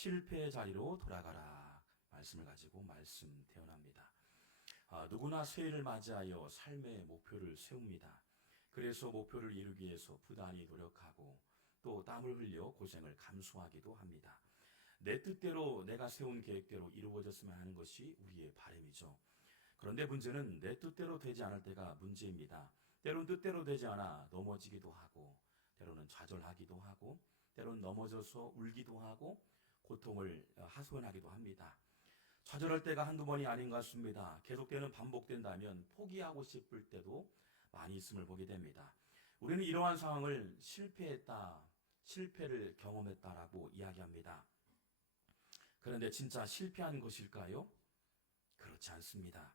실패의 자리로 돌아가라 말씀을 가지고 말씀 태어납니다. 누구나 새해를 맞이하여 삶의 목표를 세웁니다. 그래서 목표를 이루기 위해서 부단히 노력하고 또 땀을 흘려 고생을 감수하기도 합니다. 내 뜻대로 내가 세운 계획대로 이루어졌으면 하는 것이 우리의 바람이죠. 그런데 문제는 내 뜻대로 되지 않을 때가 문제입니다. 때로는 뜻대로 되지 않아 넘어지기도 하고 때로는 좌절하기도 하고 때로는 넘어져서 울기도 하고 고통을 하소연하기도 합니다. 좌절할 때가 한두 번이 아닌 것 같습니다. 계속되는 반복된다면 포기하고 싶을 때도 많이 있음을 보게 됩니다. 우리는 이러한 상황을 실패했다, 실패를 경험했다라고 이야기합니다. 그런데 진짜 실패한 것일까요? 그렇지 않습니다.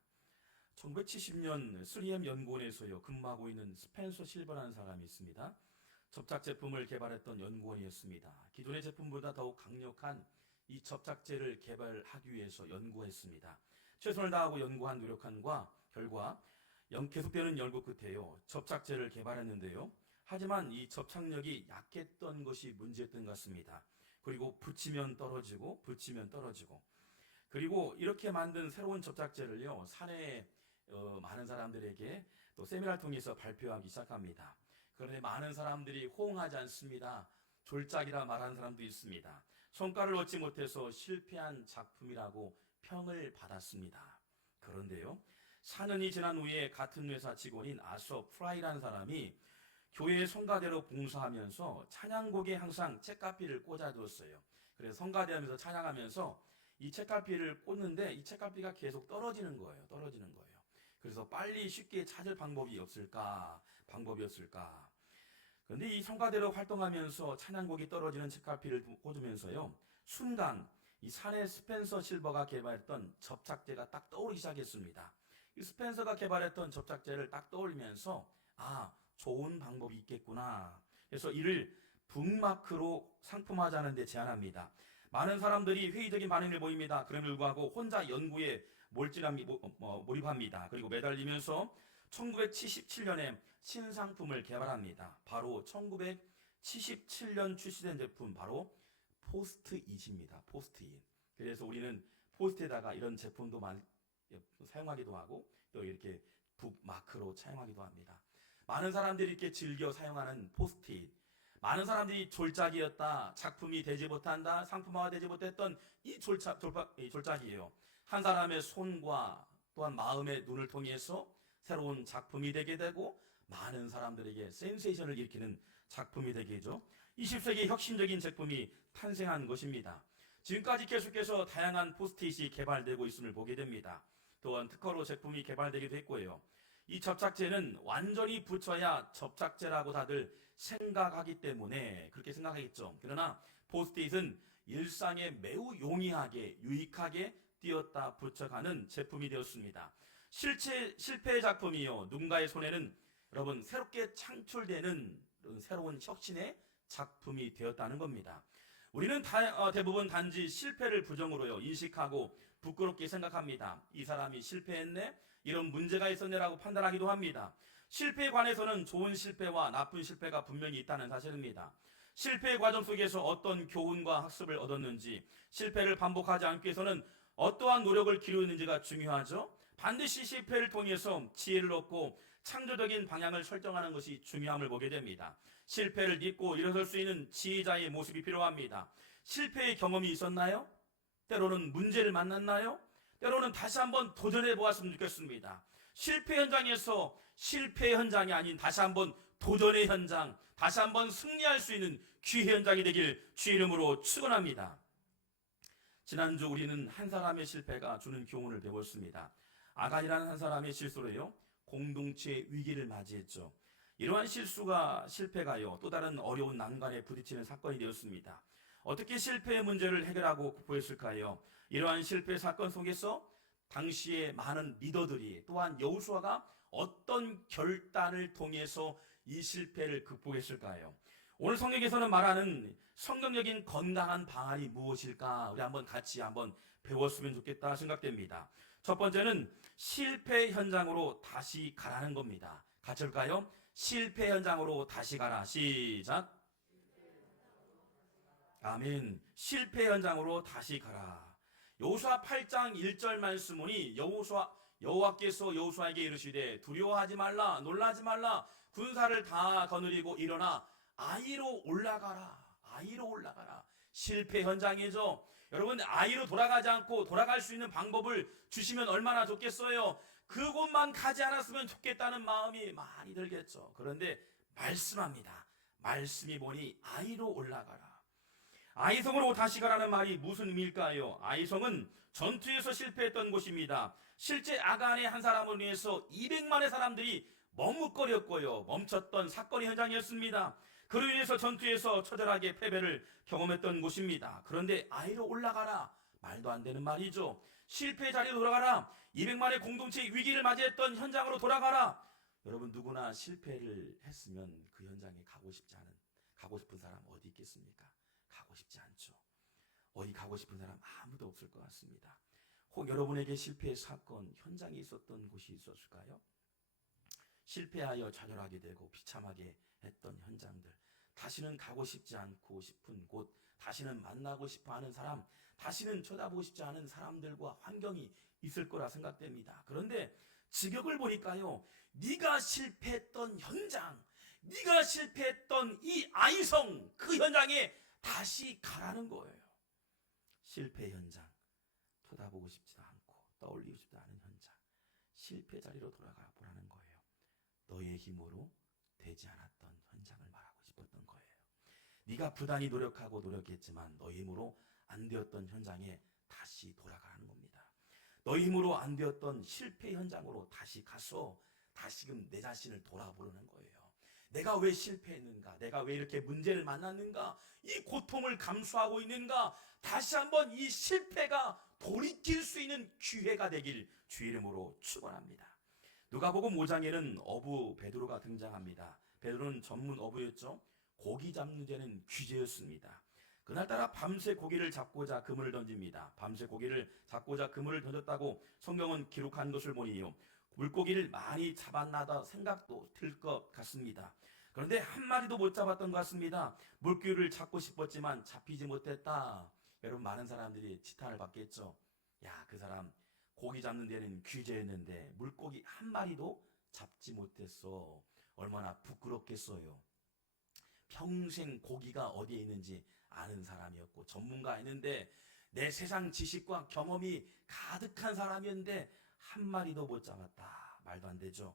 1970년 3M 연구원에서요 근무하고 있는 스펜서 실버라는 사람이 있습니다. 접착 제품을 개발했던 연구원이었습니다. 기존의 제품보다 더욱 강력한 이 접착제를 개발하기 위해서 연구했습니다. 최선을 다하고 연구한 노력한과 결과 계속되는 연구 끝에요 접착제를 개발했는데요. 하지만 이 접착력이 약했던 것이 문제였던 것 같습니다. 그리고 붙이면 떨어지고 그리고 이렇게 만든 새로운 접착제를요 사내에 많은 사람들에게 또 세미나를 통해서 발표하기 시작합니다. 그런데 많은 사람들이 호응하지 않습니다. 졸작이라 말하는 사람도 있습니다. 성과를 얻지 못해서 실패한 작품이라고 평을 받았습니다. 그런데요 4년이 지난 후에 같은 회사 직원인 아서 프라이라는 사람이 교회의 성가대로 봉사하면서 찬양곡에 항상 책갈피를 꽂아두었어요. 그래서 성가대하면서 찬양하면서 이 책갈피를 꽂는데 이 책갈피가 계속 떨어지는 거예요. 그래서 빨리 쉽게 찾을 방법이 없을까? 그런데 이 성가대로 활동하면서 찬양곡이 떨어지는 책갈피를 꽂으면서요. 순간 이 사내 스펜서 실버가 개발했던 접착제가 딱 떠오르기 시작했습니다. 이 스펜서가 개발했던 접착제를 딱 떠올리면서 좋은 방법이 있겠구나. 그래서 이를 북마크로 상품화하자는 데 제안합니다. 많은 사람들이 회의적인 반응을 보입니다. 그럼에도 불구하고 혼자 연구에 몰입합니다. 그리고 매달리면서 1977년에 신상품을 개발합니다. 바로 1977년 출시된 제품 바로 포스트잇입니다. 포스트잇. 그래서 우리는 포스트에다가 이런 제품도 사용하기도 하고 또 이렇게 북마크로 사용하기도 합니다. 많은 사람들이 이렇게 즐겨 사용하는 포스트잇. 많은 사람들이 졸작이었다, 작품이 되지 못한다, 상품화가 되지 못했던 이 졸작이에요. 한 사람의 손과 또한 마음의 눈을 통해서 새로운 작품이 되게 되고 많은 사람들에게 센세이션을 일으키는 작품이 되게 되죠. 20세기 혁신적인 제품이 탄생한 것입니다. 지금까지 계속해서 다양한 포스트잇이 개발되고 있음을 보게 됩니다. 또한 특허로 제품이 개발되기도 했고요. 이 접착제는 완전히 붙여야 접착제라고 다들 생각하기 때문에 그렇게 생각하겠죠. 그러나 포스트잇은 일상에 매우 용이하게 유익하게 띄었다 붙여가는 제품이 되었습니다. 실패의 작품이요 누군가의 손에는 여러분 새롭게 창출되는 새로운 혁신의 작품이 되었다는 겁니다. 우리는 대부분 단지 실패를 부정으로요 인식하고 부끄럽게 생각합니다. 이 사람이 실패했네? 이런 문제가 있었네라고 판단하기도 합니다. 실패에 관해서는 좋은 실패와 나쁜 실패가 분명히 있다는 사실입니다. 실패의 과정 속에서 어떤 교훈과 학습을 얻었는지, 실패를 반복하지 않기 위해서는 어떠한 노력을 기울였는지가 중요하죠. 반드시 실패를 통해서 지혜를 얻고 창조적인 방향을 설정하는 것이 중요함을 보게 됩니다. 실패를 잊고 일어설 수 있는 지혜자의 모습이 필요합니다. 실패의 경험이 있었나요? 때로는 문제를 만났나요? 때로는 다시 한번 도전해 보았으면 좋겠습니다. 실패 현장에서 실패의 현장이 아닌 다시 한번 도전의 현장, 다시 한번 승리할 수 있는 기회 현장이 되길 주의 이름으로 축원합니다. 지난주 우리는 한 사람의 실패가 주는 교훈을 배웠습니다. 아간이라는 한 사람의 실수로요 공동체의 위기를 맞이했죠. 이러한 실패가요 또 다른 어려운 난관에 부딪히는 사건이 되었습니다. 어떻게 실패의 문제를 해결하고 극복했을까요? 이러한 실패 사건 속에서 당시에 많은 리더들이 또한 여호수아가 어떤 결단을 통해서 이 실패를 극복했을까요? 오늘 성경에서는 말하는 성경적인 건강한 방안이 무엇일까? 우리 같이 배웠으면 좋겠다 생각됩니다. 첫 번째는 실패 현장으로 다시 가라는 겁니다. 같이 할까요? 실패 현장으로 다시 가라. 시작. 아멘. 실패 현장으로 다시 가라. 여호수아 8장 1절 말씀이 여호와께서 여호수아에게 이르시되 두려워하지 말라 놀라지 말라 군사를 다 거느리고 일어나 아이로 올라가라. 아이로 올라가라. 실패 현장이죠. 여러분, 아이로 돌아가지 않고 돌아갈 수 있는 방법을 주시면 얼마나 좋겠어요. 그곳만 가지 않았으면 좋겠다는 마음이 많이 들겠죠. 그런데 말씀합니다. 말씀이 보니 아이로 올라가라. 아이성으로 다시 가라는 말이 무슨 의미일까요? 아이성은 전투에서 실패했던 곳입니다. 실제 아간의 한 사람을 위해서 200만의 사람들이 머뭇거렸고요. 멈췄던 사건의 현장이었습니다. 그로 인해서 전투에서 처절하게 패배를 경험했던 곳입니다. 그런데 아이로 올라가라. 말도 안 되는 말이죠. 실패 자리로 돌아가라. 200만의 공동체 위기를 맞이했던 현장으로 돌아가라. 여러분, 누구나 실패를 했으면 그 현장에 가고 싶은 사람 어디 있겠습니까? 가고 싶지 않죠. 어디 가고 싶은 사람 아무도 없을 것 같습니다. 혹 여러분에게 실패의 사건 현장에 있었던 곳이 있었을까요? 실패하여 좌절하게 되고 비참하게 했던 현장들, 다시는 가고 싶지 않고 싶은 곳, 다시는 만나고 싶어 하는 사람, 다시는 쳐다보고 싶지 않은 사람들과 환경이 있을 거라 생각됩니다. 그런데 직역을 보니까요, 네가 실패했던 현장, 네가 실패했던 이 아이성, 그 현장에 다시 가라는 거예요. 실패 현장, 쳐다보고 싶지도 않고 떠올리고 싶지 않은 현장, 실패 자리로 돌아가 보라는 거예요. 너의 힘으로 되지 않았던 현장을 말하고 싶었던 거예요. 네가 부단히 노력했지만 너의 힘으로 안 되었던 현장에 다시 돌아가는 겁니다. 너의 힘으로 안 되었던 실패 현장으로 다시 가서 다시금 내 자신을 돌아보려는 거예요. 내가 왜 실패했는가? 내가 왜 이렇게 문제를 만났는가? 이 고통을 감수하고 있는가? 다시 한번 이 실패가 돌이킬 수 있는 기회가 되길 주의 이름으로 축원합니다. 누가복음 5장에는 어부 베드로가 등장합니다. 베드로는 전문 어부였죠. 고기 잡는 데는 귀재였습니다. 그날따라 밤새 고기를 잡고자 그물을 던집니다. 밤새 고기를 잡고자 그물을 던졌다고 성경은 기록한 것을 보니요, 물고기를 많이 잡았나다 생각도 들 것 같습니다. 그런데 한 마리도 못 잡았던 것 같습니다. 물고기를 잡고 싶었지만 잡히지 못했다. 여러분, 많은 사람들이 지탄을 받겠죠. 야, 그 사람 고기 잡는 데는 귀재였는데 물고기 한 마리도 잡지 못했어. 얼마나 부끄럽겠어요. 평생 고기가 어디에 있는지 아는 사람이었고 전문가였는데, 내 세상 지식과 경험이 가득한 사람이었는데 한 마리도 못 잡았다. 말도 안 되죠.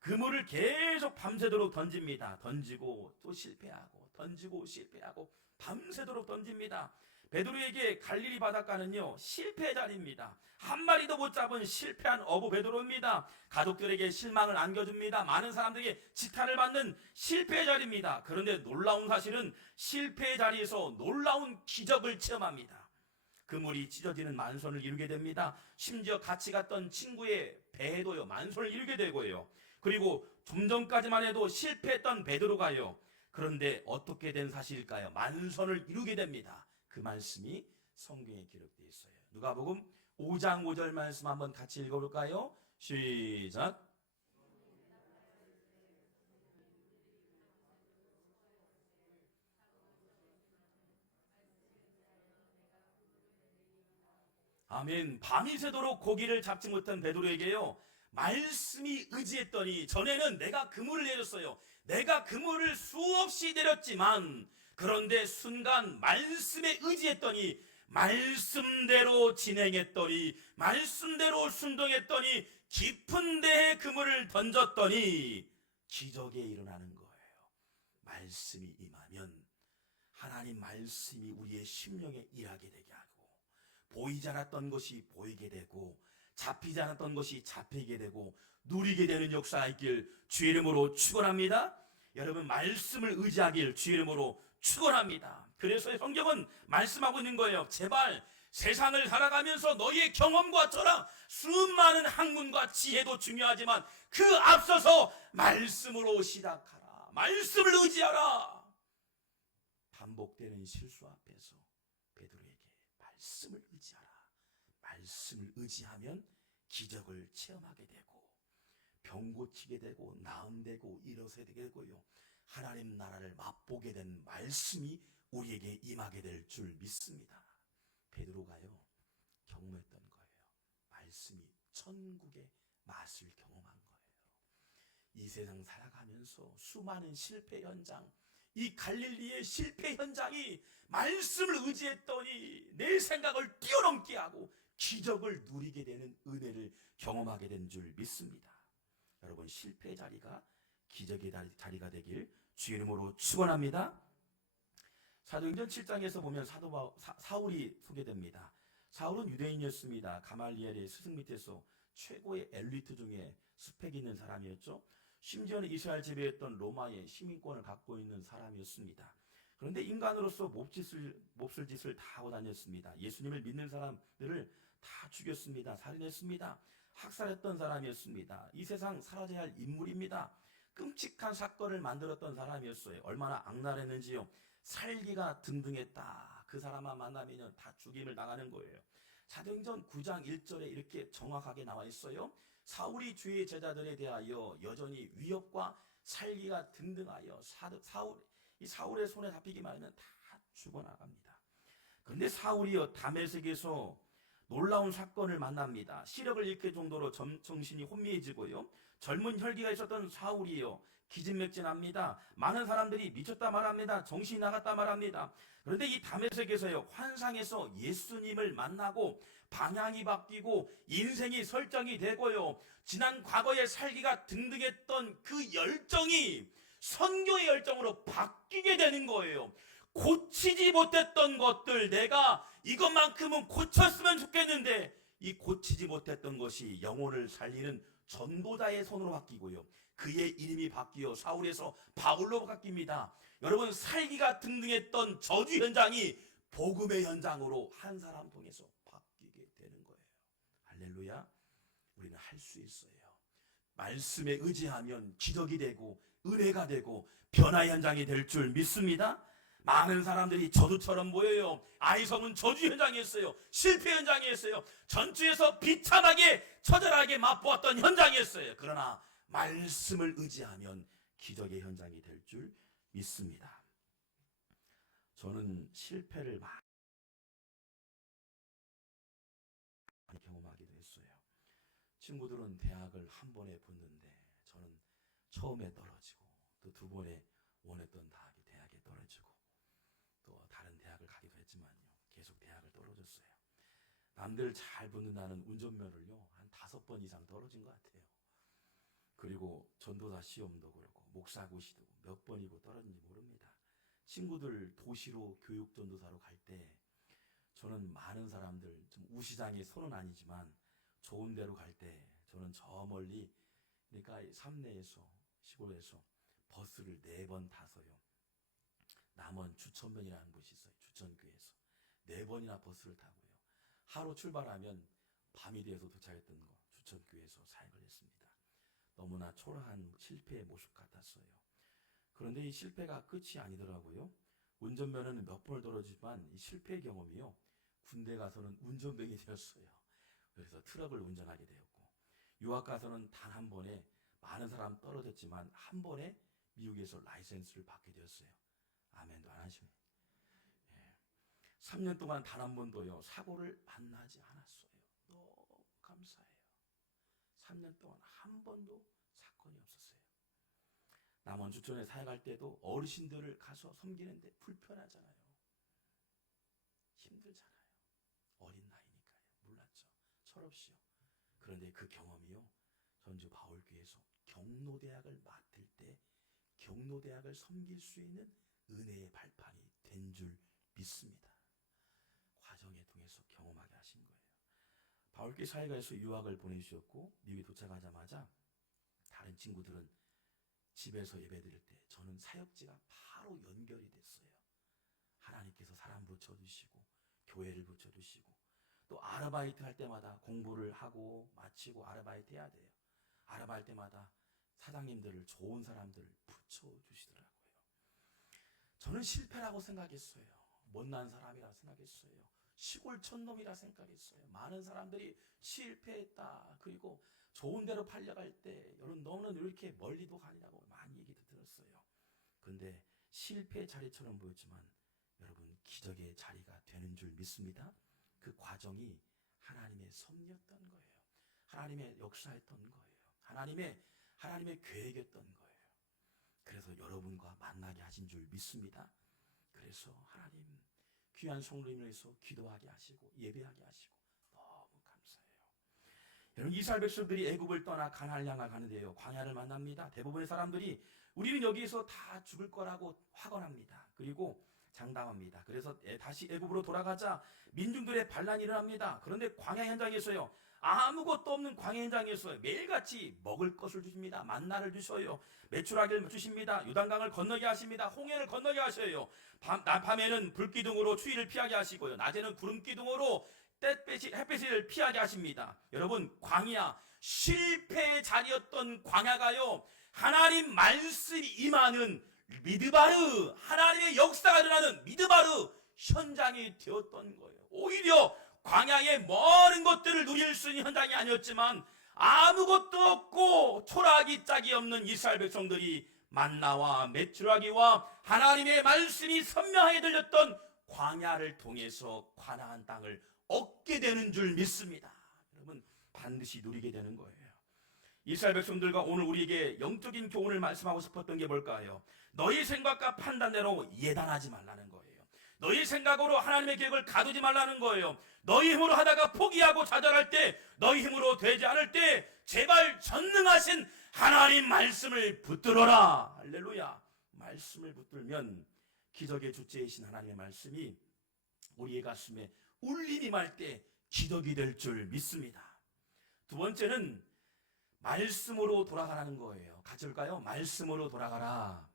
그물을 계속 밤새도록 던집니다. 던지고 또 실패하고 던지고 실패하고 밤새도록 던집니다. 베드로에게 갈릴리 바닷가는요, 실패의 자리입니다. 한 마리도 못 잡은 실패한 어부 베드로입니다. 가족들에게 실망을 안겨줍니다. 많은 사람들에게 지탄을 받는 실패의 자리입니다. 그런데 놀라운 사실은 실패의 자리에서 놀라운 기적을 체험합니다. 그물이 찢어지는 만선을 이루게 됩니다. 심지어 같이 갔던 친구의 배에도요, 만선을 이루게 되고요. 그리고 좀 전까지만 해도 실패했던 베드로가요, 그런데 어떻게 된 사실일까요? 만선을 이루게 됩니다. 그 말씀이 성경에 기록되어 있어요. 누가복음 5장 5절 말씀 한번 같이 읽어볼까요? 시작. 아멘. 밤이 새도록 고기를 잡지 못한 베드로에게요, 말씀이 의지했더니, 전에는 내가 그물을 내렸어요. 내가 그물을 수없이 내렸지만, 그런데 순간 말씀에 의지했더니, 말씀대로 진행했더니, 말씀대로 순종했더니, 깊은 데에 그물을 던졌더니 기적이 일어나는 거예요. 말씀이 임하면 하나님 말씀이 우리의 심령에 일하게 되게 하고, 보이지 않았던 것이 보이게 되고, 잡히지 않았던 것이 잡히게 되고, 누리게 되는 역사가 있길 주의 이름으로 축원합니다. 여러분, 말씀을 의지하길 주의 이름으로 축원합니다. 그래서 성경은 말씀하고 있는 거예요. 제발 세상을 살아가면서 너희의 경험과 저랑 수많은 학문과 지혜도 중요하지만 그 앞서서 말씀으로 시작하라. 말씀을 의지하라. 반복되는 실수 앞에서 베드로에게 말씀을 의지하라. 말씀을 의지하면 기적을 체험하게 되고, 병 고치게 되고, 나음 되고, 일어서게 되고요, 하나님 나라를 맛보게 된 말씀이 우리에게 임하게 될 줄 믿습니다. 베드로가요 경험했던 거예요. 말씀이 천국의 맛을 경험한 거예요. 이 세상 살아가면서 수많은 실패 현장, 이 갈릴리의 실패 현장이 말씀을 의지했더니 내 생각을 뛰어넘게 하고 기적을 누리게 되는 은혜를 경험하게 된 줄 믿습니다. 여러분, 실패의 자리가 기적의 자리가 되길 주의 이름으로 축원합니다. 사도행전 7장에서 보면 사울이 소개됩니다. 사울은 유대인이었습니다. 가말리엘의 스승 밑에서 최고의 엘리트 중에 스펙 있는 사람이었죠. 심지어는 이스라엘 지배했던 로마의 시민권을 갖고 있는 사람이었습니다. 그런데 인간으로서 몹쓸 짓을 다 하고 다녔습니다. 예수님을 믿는 사람들을 다 죽였습니다. 살인했습니다. 학살했던 사람이었습니다. 이 세상 사라져야 할 인물입니다. 끔찍한 사건을 만들었던 사람이었어요. 얼마나 악랄했는지요. 살기가 등등했다. 그 사람만 만나면 다 죽임을 당하는 거예요. 사도행전 9장 1절에 이렇게 정확하게 나와 있어요. 사울이 주의 제자들에 대하여 여전히 위협과 살기가 등등하여 사울의 손에 잡히기만 하면 다 죽어나갑니다. 그런데 사울이요 다메섹에서 놀라운 사건을 만납니다. 시력을 잃게 정도로 정신이 혼미해지고요. 젊은 혈기가 있었던 사울이요 기진맥진합니다. 많은 사람들이 미쳤다 말합니다. 정신이 나갔다 말합니다. 그런데 이 다메섹에서요 환상에서 예수님을 만나고 방향이 바뀌고 인생이 설정이 되고요. 지난 과거의 살기가 등등했던 그 열정이 선교의 열정으로 바뀌게 되는 거예요. 고치지 못했던 것들, 내가 이것만큼은 고쳤으면 좋겠는데 이 고치지 못했던 것이 영혼을 살리는 전도자의 손으로 바뀌고요. 그의 이름이 바뀌어 사울에서 바울로 바뀝니다. 여러분, 살기가 등등했던 저주 현장이 복음의 현장으로 한 사람 통해서 바뀌게 되는 거예요. 할렐루야. 우리는 할 수 있어요. 말씀에 의지하면 기적이 되고 은혜가 되고 변화 현장이 될 줄 믿습니다. 많은 사람들이 저주처럼 보여요. 아이성은 저주 현장이었어요. 실패 현장이었어요. 전주에서 비참하게 처절하게 맛보았던 현장이었어요. 그러나 말씀을 의지하면 기적의 현장이 될 줄 믿습니다. 저는 실패를 많이 경험하기도 했어요. 친구들은 대학을 한 번에 붙는데 저는 처음에 떨어지고 또 두 번에 원했던 대학에 떨어지고 또 다른 대학을 가기도 했지만요. 계속 대학을 떨어졌어요. 남들 잘 붙는다는 운전면허를요 한 5번 이상 떨어진 것 같아요. 그리고 전도사 시험도 그렇고 목사고시도 몇 번이고 떨어진지 모릅니다. 친구들 도시로 교육 전도사로 갈 때 저는 많은 사람들 좀 우시장의 손은 아니지만 좋은 데로 갈 때 저는 저 멀리 그러니까 삼내에서 시골에서 버스를 4번 타서요. 남원 주천면이라는 곳이 있어요. 주천교에서 4번이나 버스를 타고요. 하루 출발하면 밤이 되어서 도착했던 거 주천교에서 사역을 했습니다. 너무나 초라한 실패의 모습 같았어요. 그런데 이 실패가 끝이 아니더라고요. 운전면허는 몇 번을 떨어지지만 이 실패의 경험이요. 군대 가서는 운전병이 되었어요. 그래서 트럭을 운전하게 되었고 유학 가서는 단 한 번에 많은 사람 떨어졌지만 한 번에 미국에서 라이센스를 받게 되었어요. 아멘도 안 하시네. 3년 동안 단 한 번도요 사고를 만나지 않았어요. 너무 감사해요. 3년 동안 한 번도 사건이 없었어요. 남원 주천에 사역할 때도 어르신들을 가서 섬기는데 불편하잖아요. 힘들잖아요. 어린 나이니까요. 몰랐죠. 철없이요. 그런데 그 경험이요. 전주 바울교회에서 경로대학을 맡을 때 경로대학을 섬길 수 있는 은혜의 발판이 된 줄 믿습니다. 과정에 통해서 경험하게 하신 거예요. 바울교회 사회가에서 유학을 보내주셨고 미국에 도착하자마자 다른 친구들은 집에서 예배드릴 때 저는 사역지가 바로 연결이 됐어요. 하나님께서 사람 붙여주시고 교회를 붙여주시고 또 아르바이트 할 때마다 공부를 하고 마치고 아르바이트 해야 돼요. 아르바이트 때마다 사장님들을 좋은 사람들을 붙여주시더라고요. 저는 실패라고 생각했어요. 못난 사람이라 생각했어요. 시골 촌놈이라 생각했어요. 많은 사람들이 실패했다. 그리고 좋은 데로 팔려갈 때 여러분 너는 이렇게 멀리도 가니라고 많이 얘기도 들었어요. 그런데 실패의 자리처럼 보였지만 여러분 기적의 자리가 되는 줄 믿습니다. 그 과정이 하나님의 섭리였던 거예요. 하나님의 역사였던 거예요. 하나님의 계획이었던 거예요. 그래서 여러분과 만나게 하신 줄 믿습니다. 그래서 하나님 귀한 성도님을 위해서 기도하게 하시고 예배하게 하시고 너무 감사해요. 여러분, 이스라엘 백성들이 애굽을 떠나 가나안을 향해 가는데요, 광야를 만납니다. 대부분의 사람들이 우리는 여기서 다 죽을 거라고 확언합니다. 그리고 장담합니다. 그래서 다시 애굽으로 돌아가자 민중들의 반란이 일어납니다. 그런데 광야 현장에서요, 아무것도 없는 광야 현장에서 매일같이 먹을 것을 주십니다. 만나를 주셔요. 메추라기를 주십니다. 요단강을 건너게 하십니다. 홍해를 건너게 하셔요. 밤에는 불기둥으로 추위를 피하게 하시고요, 낮에는 구름기둥으로 햇빛을 피하게 하십니다. 여러분, 광야, 실패의 자리였던 광야가요, 하나님 말씀이 임하는 미드바르, 하나님의 역사가 일어나는 미드바르 현장이 되었던 거예요. 오히려 광야의 많은 것들을 누릴 수 있는 현장이 아니었지만 아무것도 없고 초라하기 짝이 없는 이스라엘 백성들이 만나와 메추라기와 하나님의 말씀이 선명하게 들렸던 광야를 통해서 가나안 땅을 얻게 되는 줄 믿습니다. 여러분, 반드시 누리게 되는 거예요. 이스라엘 백성들과 오늘 우리에게 영적인 교훈을 말씀하고 싶었던 게 뭘까요? 너희 생각과 판단대로 예단하지 말라는 거예요. 너희 생각으로 하나님의 계획을 가두지 말라는 거예요. 너희 힘으로 하다가 포기하고 좌절할 때, 너희 힘으로 되지 않을 때 제발 전능하신 하나님 말씀을 붙들어라. 할렐루야. 말씀을 붙들면 기적의 주체이신 하나님의 말씀이 우리의 가슴에 울림이 말 때 기적이 될 줄 믿습니다. 두 번째는 말씀으로 돌아가라는 거예요. 같이 볼까요? 말씀으로 돌아가라.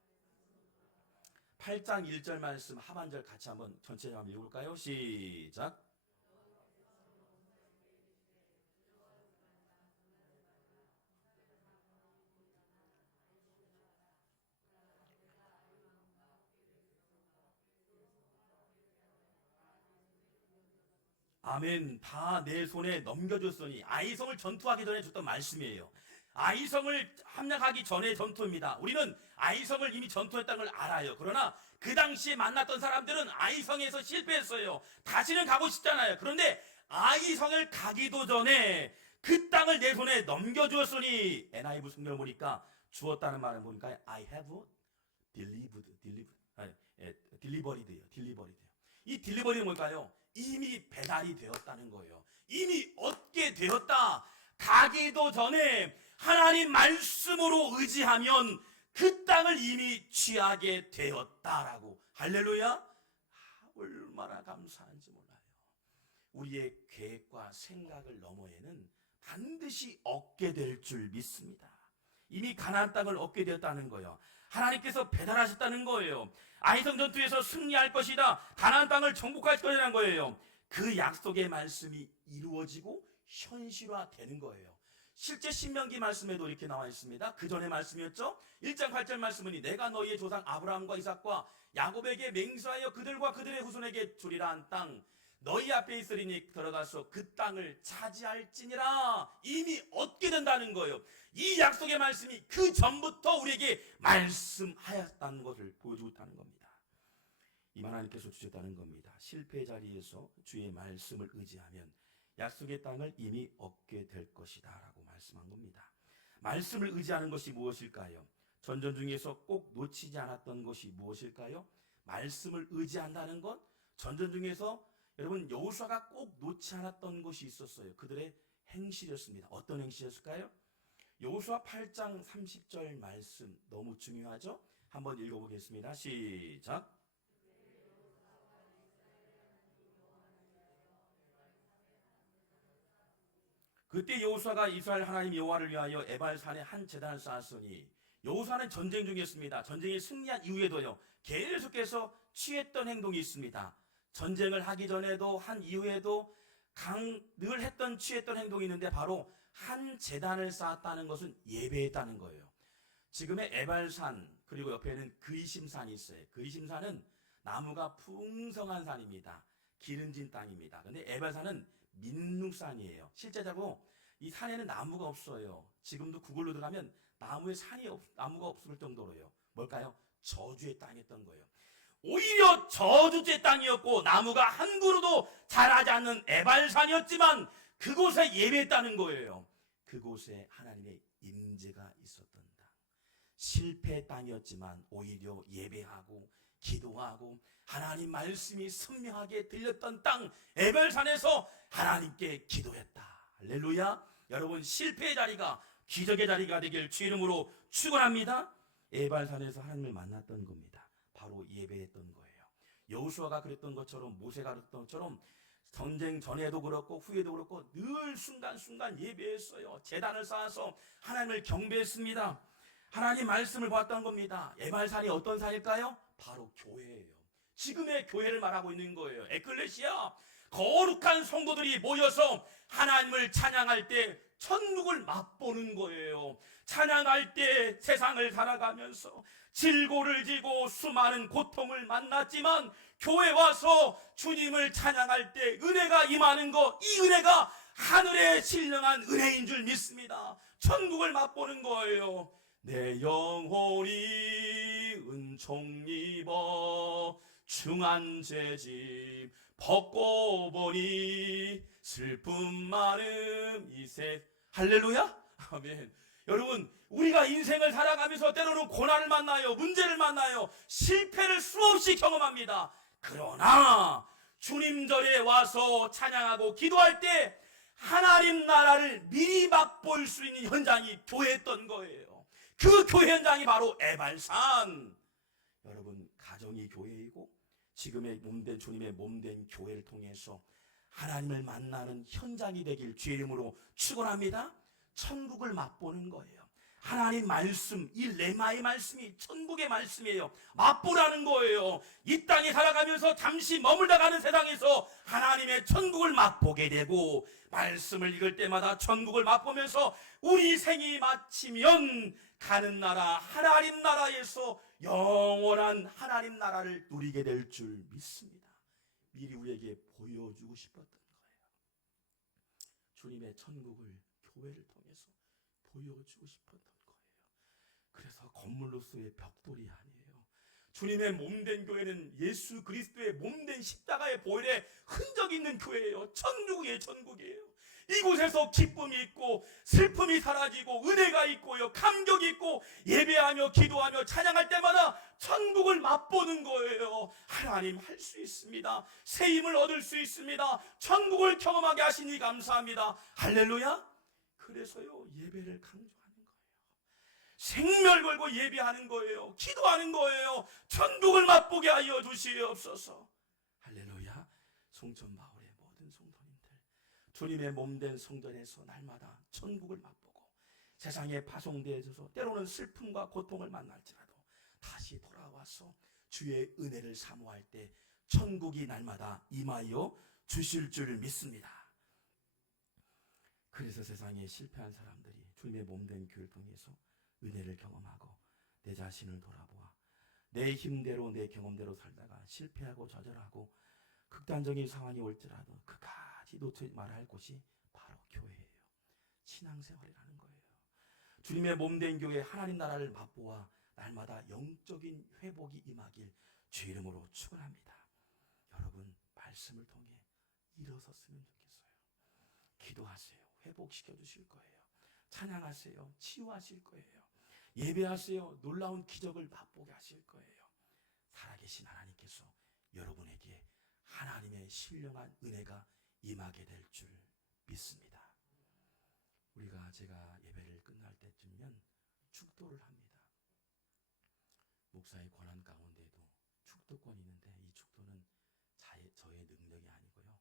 8장 1절 말씀 하반절 같이 한번 전체적으로 한번 읽어볼까요? 시작. 아멘. 다 내 손에 넘겨줬으니, 아이성을 전투하기 전에 줬던 말씀이에요. 아이성을 함락하기 전에 전투입니다. 우리는 아이성을 이미 전투했다는 걸 알아요. 그러나 그 당시에 만났던 사람들은 아이성에서 실패했어요. 다시는 가고 싶잖아요. 그런데 아이성을 가기도 전에 그 땅을 내 손에 넘겨주었으니, NIV 성경을 보니까 주었다는 말은 보니까 I have delivered요. 이 delivered는 뭘까요? 이미 배달이 되었다는 거예요. 이미 얻게 되었다. 가기도 전에 하나님 말씀으로 의지하면 그 땅을 이미 취하게 되었다라고. 할렐루야. 얼마나 감사한지 몰라요. 우리의 계획과 생각을 너머에는 반드시 얻게 될 줄 믿습니다. 이미 가나안 땅을 얻게 되었다는 거예요. 하나님께서 배달하셨다는 거예요. 아이성 전투에서 승리할 것이다. 가나안 땅을 정복할 것이라는 거예요. 그 약속의 말씀이 이루어지고 현실화되는 거예요. 실제 신명기 말씀에도 이렇게 나와 있습니다. 그 전에 말씀이었죠. 1장 8절 말씀은 내가 너희의 조상 아브라함과 이삭과 야곱에게 맹세하여 그들과 그들의 후손에게 주리라 한 땅 너희 앞에 있으리니 들어가서 그 땅을 차지할지니라. 이미 얻게 된다는 거예요. 이 약속의 말씀이 그 전부터 우리에게 말씀하였다는 것을 보여주고 있다는 겁니다. 이 하나님께서 주셨다는 겁니다. 실패의 자리에서 주의 말씀을 의지하면 약속의 땅을 이미 얻게 될 것이다 라고 말씀한 겁니다. 말씀을 의지하는 것이 무엇일까요? 전전 중에서 꼭 놓치지 않았던 것이 무엇일까요? 말씀을 의지한다는 것, 전전 중에서 여러분 여호수아가 꼭 놓지 않았던 것이 있었어요. 그들의 행실이었습니다. 어떤 행실이었을까요? 여호수아 8장 30절 말씀 너무 중요하죠? 한번 읽어보겠습니다. 시작. 그때 여호수아가 이스라엘 하나님 여호와를 위하여 에발산에 한 제단을 쌓았으니, 여호수아는 전쟁 중이었습니다. 전쟁에 승리한 이후에도요 계속해서 취했던 행동이 있습니다. 전쟁을 하기 전에도 한 이후에도 늘 했던 취했던 행동이 있는데, 바로 한 제단을 쌓았다는 것은 예배했다는 거예요. 지금의 에발산, 그리고 옆에는 그이심산이 있어요. 그이심산은 나무가 풍성한 산입니다. 기름진 땅입니다. 근데 에발산은 민룩산이에요. 실제적으로 이 산에는 나무가 없어요. 지금도 구글로 들어가면 나무가 없을 정도로요. 뭘까요? 저주의 땅이었던 거예요. 오히려 저주의 땅이었고 나무가 한 그루도 자라지 않는 에발산이었지만 그곳에 예배했다는 거예요. 그곳에 하나님의 임재가 있었던 땅. 실패의 땅이었지만 오히려 예배하고 기도하고 하나님 말씀이 선명하게 들렸던 땅 에벨산에서 하나님께 기도했다. 할렐루야. 여러분, 실패의 자리가 기적의 자리가 되길 주 이름으로 축원합니다. 에발산에서 하나님을 만났던 겁니다. 바로 예배했던 거예요. 여호수아가 그랬던 것처럼, 모세가 그랬던 것처럼 전쟁 전에도 그렇고 후에도 그렇고 늘 순간순간 예배했어요. 제단을 쌓아서 하나님을 경배했습니다. 하나님 말씀을 보았던 겁니다. 에발산이 어떤 산일까요? 바로 교회예요. 지금의 교회를 말하고 있는 거예요. 에클레시아, 거룩한 성도들이 모여서 하나님을 찬양할 때 천국을 맛보는 거예요. 찬양할 때 세상을 살아가면서 질고를 지고 수많은 고통을 만났지만 교회 와서 주님을 찬양할 때 은혜가 임하는 거, 이 은혜가 하늘의 신령한 은혜인 줄 믿습니다. 천국을 맛보는 거예요. 내 영혼이 은총 입어 중한 죄짐 벗고 보니 슬픔 많음 이세. 할렐루야. 아멘. 여러분, 우리가 인생을 살아가면서 때로는 고난을 만나요. 문제를 만나요. 실패를 수없이 경험합니다. 그러나 주님 절에 와서 찬양하고 기도할 때 하나님 나라를 미리 맛볼 수 있는 현장이 교회였던 거예요. 그 교회 현장이 바로 에발산. 여러분, 가정이 교회이고 지금의 몸된 주님의 몸된 교회를 통해서 하나님을 만나는 현장이 되길 주의 이름으로 축원합니다. 천국을 맛보는 거예요. 하나님 말씀, 이 레마의 말씀이 천국의 말씀이에요. 맛보라는 거예요. 이 땅에 살아가면서 잠시 머물다 가는 세상에서 하나님의 천국을 맛보게 되고 말씀을 읽을 때마다 천국을 맛보면서 우리 생이 마치면 가는 나라 하나님 나라에서 영원한 하나님 나라를 누리게 될 줄 믿습니다. 미리 우리에게 보여주고 싶었던 거예요. 주님의 천국을 교회를 통해서 보여주고 싶었던 거예요. 그래서 건물로서의 벽돌이 아니에요. 주님의 몸된 교회는 예수 그리스도의 몸된 십자가의 보혈에 흔적이 있는 교회예요. 천국이에요. 천국이에요. 이곳에서 기쁨이 있고 슬픔이 사라지고 은혜가 있고요, 감격이 있고 예배하며 기도하며 찬양할 때마다 천국을 맛보는 거예요. 하나님 할 수 있습니다. 새 힘을 얻을 수 있습니다. 천국을 경험하게 하시니 감사합니다. 할렐루야. 그래서요, 예배를 강조하는 거예요. 생명 걸고 예배하는 거예요. 기도하는 거예요. 천국을 맛보게 하여 주시옵소서. 할렐루야. 송천 마을의 모든 성도님들, 주님의 몸된 성전에서 날마다 천국을 맛보고 세상에 파송되어져서 때로는 슬픔과 고통을 만날지라도 다시 돌아와서 주의 은혜를 사모할 때 천국이 날마다 임하여 주실 줄 믿습니다. 그래서 세상에 실패한 사람들이 주님의 몸된 교회를 통해서 은혜를 경험하고 내 자신을 돌아보아 내 힘대로 내 경험대로 살다가 실패하고 좌절하고 극단적인 상황이 올지라도 그까지 놓치지 말아야 할 곳이 바로 교회예요. 신앙생활이라는 거예요. 주님의 몸된 교회 하나님 나라를 맛보아 날마다 영적인 회복이 임하길 주 이름으로 축원합니다. 여러분, 말씀을 통해 일어섰으면 좋겠어요. 기도하세요. 회복시켜 주실 거예요. 찬양하세요. 치유하실 거예요. 예배하세요. 놀라운 기적을 맛보게 하실 거예요. 살아계신 하나님께서 여러분에게 하나님의 신령한 은혜가 임하게 될 줄 믿습니다. 제가 예배를 끝날 때쯤이면 축도를 합니다. 목사의 권한 가운데도 축도권이 있는데 이 축도는 저의 능력이 아니고요,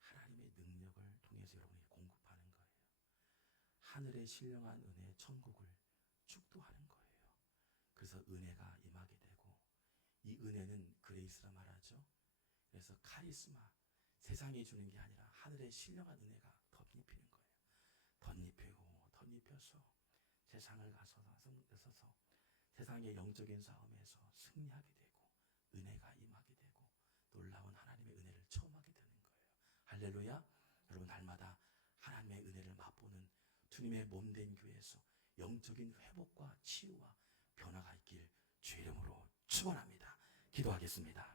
하나님의 능력을 통해서 여러분이 공급하는 거예요. 하늘의 신령한 은혜의 천국을 축도하는 거예요. 그래서 은혜가 임하게 되고, 이 은혜는 그레이스라 말하죠. 그래서 카리스마, 세상이 주는 게 아니라 하늘의 신령한 은혜가 덧입히는 거예요. 덧입히고 덧입혀서 세상을 가서서 세상의 영적인 싸움에서 승리하게 되고 은혜가 임하게 되고 놀라운 하나님의 은혜를 체험하게 되는 거예요. 할렐루야. 여러분, 날마다 하나님의 은혜를 맛보는 주님의 몸된 교회에서 영적인 회복과 치유와 변화가 있길 주 이름으로 축원합니다. 기도하겠습니다.